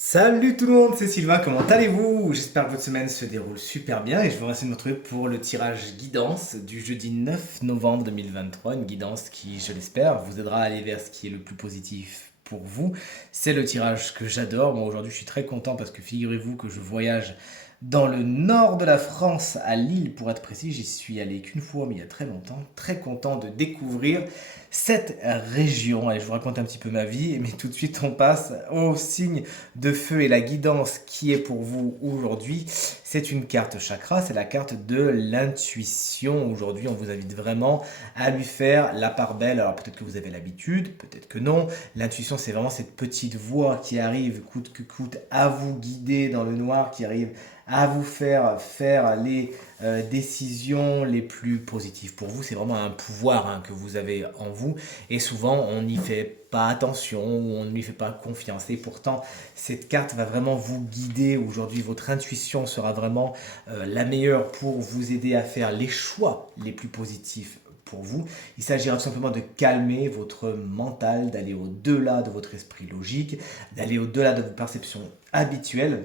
Salut tout le monde, c'est Sylvain, comment allez-vous? J'espère que votre semaine se déroule super bien et je vous remercie de me retrouver pour le tirage guidance du jeudi 9 novembre 2023. Une guidance qui, je l'espère, vous aidera à aller vers ce qui est le plus positif pour vous. C'est le tirage que j'adore. Moi aujourd'hui je suis très content parce que figurez-vous que je voyage dans le nord de la France, à Lille pour être précis. J'y suis allé qu'une fois mais il y a très longtemps. Très content de découvrir cette région. Allez, je vous raconte un petit peu ma vie, mais tout de suite on passe au signe de feu et la guidance qui est pour vous aujourd'hui. C'est une carte chakra, c'est la carte de l'intuition. Aujourd'hui, on vous invite vraiment à lui faire la part belle. Alors peut-être que vous avez l'habitude, peut-être que non. L'intuition, c'est vraiment cette petite voix qui arrive coûte que coûte à vous guider dans le noir, qui arrive à vous faire les décisions les plus positives pour vous. C'est vraiment un pouvoir que vous avez en vous et souvent on n'y fait pas attention ou on ne lui fait pas confiance. Et pourtant, cette carte va vraiment vous guider. Aujourd'hui, votre intuition sera vraiment la meilleure pour vous aider à faire les choix les plus positifs pour vous. Il s'agira tout simplement de calmer votre mental, d'aller au-delà de votre esprit logique, d'aller au-delà de vos perceptions habituelles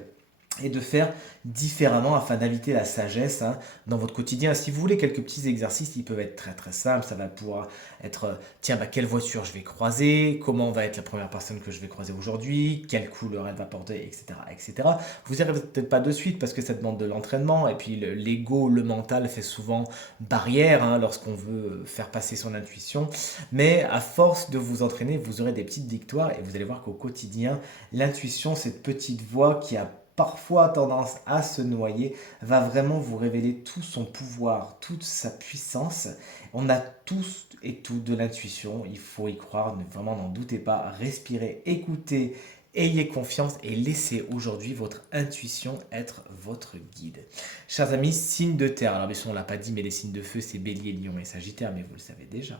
et de faire différemment afin d'inviter la sagesse dans votre quotidien. Si vous voulez quelques petits exercices, ils peuvent être très très simples. Ça va pouvoir être, tiens, quelle voiture je vais croiser, comment va être la première personne que je vais croiser aujourd'hui, quelle couleur elle va porter, etc. etc. Vous n'y arrivez peut-être pas de suite parce que ça demande de l'entraînement et puis l'ego, le mental fait souvent barrière lorsqu'on veut faire passer son intuition. Mais à force de vous entraîner, vous aurez des petites victoires et vous allez voir qu'au quotidien, l'intuition, cette petite voix qui a parfois tendance à se noyer, va vraiment vous révéler tout son pouvoir, toute sa puissance. On a tous et toutes de l'intuition, il faut y croire, vraiment n'en doutez pas, respirez, écoutez, ayez confiance et laissez aujourd'hui votre intuition être votre guide. Chers amis, signes de terre, alors bien sûr on ne l'a pas dit, mais les signes de feu c'est Bélier, Lion et Sagittaire, mais vous le savez déjà.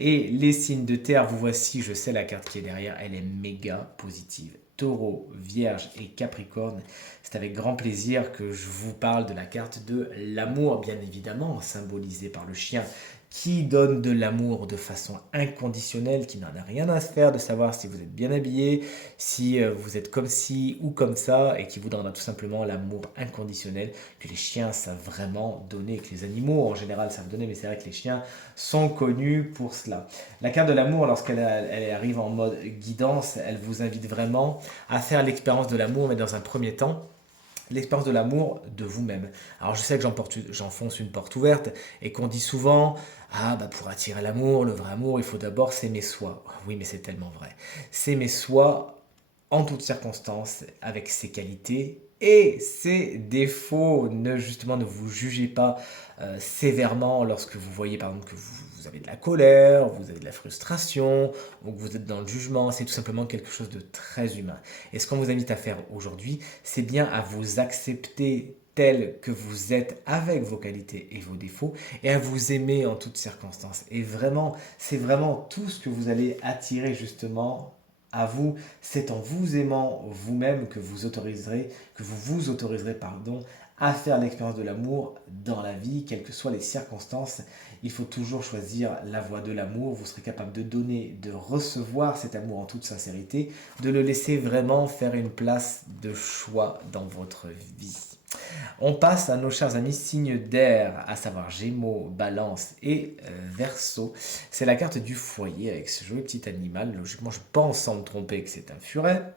Et les signes de terre, vous voici, je sais la carte qui est derrière, elle est méga positive. Taureau, Vierge et Capricorne, c'est avec grand plaisir que je vous parle de la carte de l'amour, bien évidemment, symbolisée par le chien qui donne de l'amour de façon inconditionnelle, qui n'en a rien à se faire de savoir si vous êtes bien habillé, si vous êtes comme ci ou comme ça, et qui vous donnera tout simplement l'amour inconditionnel que les chiens savent vraiment donner, que les animaux en général savent donner, mais c'est vrai que les chiens sont connus pour cela. La carte de l'amour, lorsqu'elle arrive en mode guidance, elle vous invite vraiment à faire l'expérience de l'amour, mais dans un premier temps, l'expérience de l'amour de vous-même. Alors je sais que j'enfonce une porte ouverte et qu'on dit souvent pour attirer l'amour, le vrai amour, il faut d'abord s'aimer soi. Oui, mais c'est tellement vrai. S'aimer soi en toutes circonstances, avec ses qualités et ses défauts. Ne vous jugez pas sévèrement lorsque vous voyez par exemple que vous avez de la colère, vous avez de la frustration, ou que vous êtes dans le jugement. C'est tout simplement quelque chose de très humain. Et ce qu'on vous invite à faire aujourd'hui, c'est bien à vous accepter tel que vous êtes avec vos qualités et vos défauts et à vous aimer en toutes circonstances. Et vraiment, c'est vraiment tout ce que vous allez attirer justement à vous. C'est en vous aimant vous-même que vous autoriserez à faire l'expérience de l'amour dans la vie, quelles que soient les circonstances. Il faut toujours choisir la voie de l'amour. Vous serez capable de donner, de recevoir cet amour en toute sincérité, de le laisser vraiment faire une place de choix dans votre vie. On passe à nos chers amis signes d'air, à savoir Gémeaux, Balance et Verseau. C'est la carte du foyer avec ce joli petit animal. Logiquement, je pense sans me tromper que c'est un furet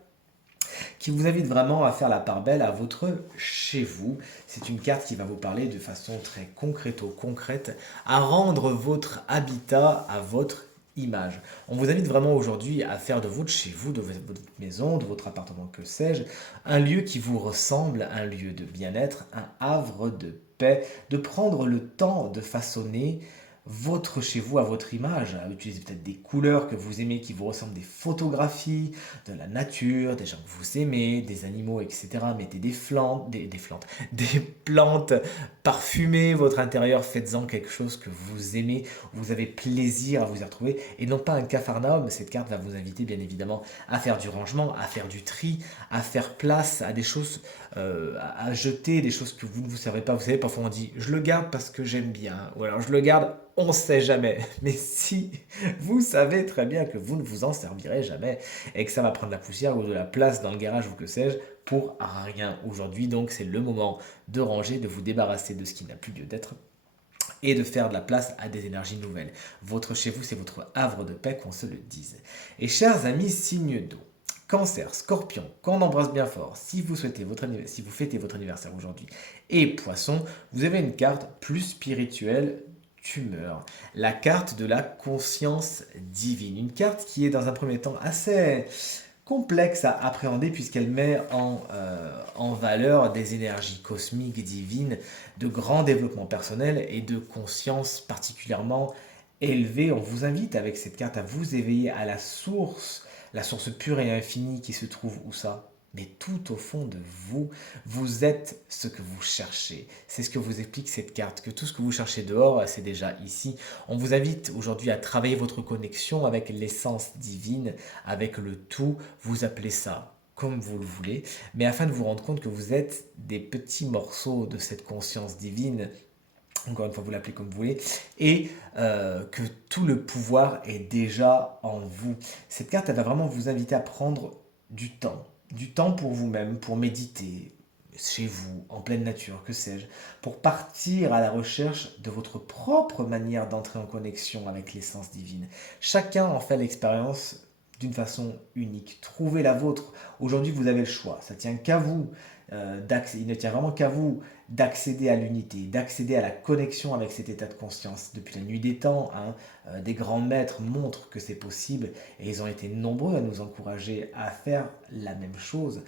qui vous invite vraiment à faire la part belle à votre chez vous. C'est une carte qui va vous parler de façon très concrète à rendre votre habitat à votre image. On vous invite vraiment aujourd'hui à faire de votre chez vous, de votre maison, de votre appartement, que sais-je, un lieu qui vous ressemble, un lieu de bien-être, un havre de paix, de prendre le temps de façonner votre chez vous à votre image. Utilisez peut-être des couleurs que vous aimez, qui vous ressemblent, des photographies de la nature, des gens que vous aimez, des animaux, etc. Mettez des plantes, parfumez votre intérieur, faites-en quelque chose que vous aimez, où vous avez plaisir à vous y retrouver, et non pas un capharnaüm. Cette carte va vous inviter bien évidemment à faire du rangement, à faire du tri, à faire place à des choses, à jeter des choses que vous ne vous savez pas. Vous savez, parfois on dit je le garde parce que j'aime bien, ou alors je le garde on ne sait jamais. Mais si vous savez très bien que vous ne vous en servirez jamais et que ça va prendre la poussière ou de la place dans le garage ou que sais-je, pour rien aujourd'hui. Donc c'est le moment de ranger, de vous débarrasser de ce qui n'a plus lieu d'être et de faire de la place à des énergies nouvelles. Votre chez vous, c'est votre havre de paix, qu'on se le dise. Et chers amis, signe d'eau. Cancer, Scorpion, qu'on embrasse bien fort. Si vous fêtez votre anniversaire aujourd'hui, et Poisson, vous avez une carte plus spirituelle d'humeur, la carte de la conscience divine, une carte qui est dans un premier temps assez complexe à appréhender puisqu'elle met en valeur des énergies cosmiques divines, de grand développement personnel et de conscience particulièrement élevée. On vous invite avec cette carte à vous éveiller à la source pure et infinie qui se trouve où ça? Mais tout au fond de vous, vous êtes ce que vous cherchez. C'est ce que vous explique cette carte, que tout ce que vous cherchez dehors, c'est déjà ici. On vous invite aujourd'hui à travailler votre connexion avec l'essence divine, avec le tout. Vous appelez ça comme vous le voulez, mais afin de vous rendre compte que vous êtes des petits morceaux de cette conscience divine, encore une fois vous l'appelez comme vous voulez, et que tout le pouvoir est déjà en vous. Cette carte, elle va vraiment vous inviter à prendre du temps pour vous-même, pour méditer, chez vous, en pleine nature, que sais-je, pour partir à la recherche de votre propre manière d'entrer en connexion avec l'essence divine. Chacun en fait l'expérience d'une façon unique. Trouvez la vôtre. Aujourd'hui, vous avez le choix. Ça tient qu'à vous. Il ne tient vraiment qu'à vous d'accéder à l'unité, d'accéder à la connexion avec cet état de conscience. Depuis la nuit des temps, hein, des grands maîtres montrent que c'est possible et ils ont été nombreux à nous encourager à faire la même chose.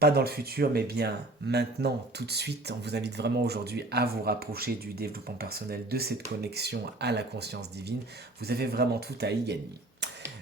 Pas dans le futur, mais bien maintenant, tout de suite. On vous invite vraiment aujourd'hui à vous rapprocher du développement personnel, de cette connexion à la conscience divine. Vous avez vraiment tout à y gagner.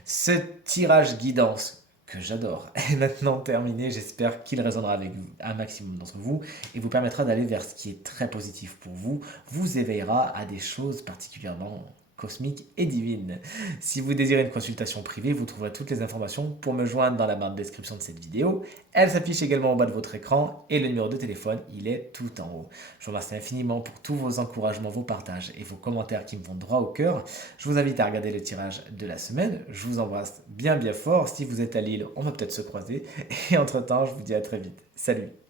Ce tirage guidance que j'adore est maintenant terminé. J'espère qu'il résonnera avec un maximum d'entre vous et vous permettra d'aller vers ce qui est très positif pour vous, vous éveillera à des choses particulièrement cosmiques et divines. Si vous désirez une consultation privée, vous trouverez toutes les informations pour me joindre dans la barre de description de cette vidéo. Elle s'affiche également au bas de votre écran et le numéro de téléphone, il est tout en haut. Je vous remercie infiniment pour tous vos encouragements, vos partages et vos commentaires qui me vont droit au cœur. Je vous invite à regarder le tirage de la semaine. Je vous embrasse bien fort. Si vous êtes à Lille, on va peut-être se croiser. Et entre-temps, je vous dis à très vite. Salut!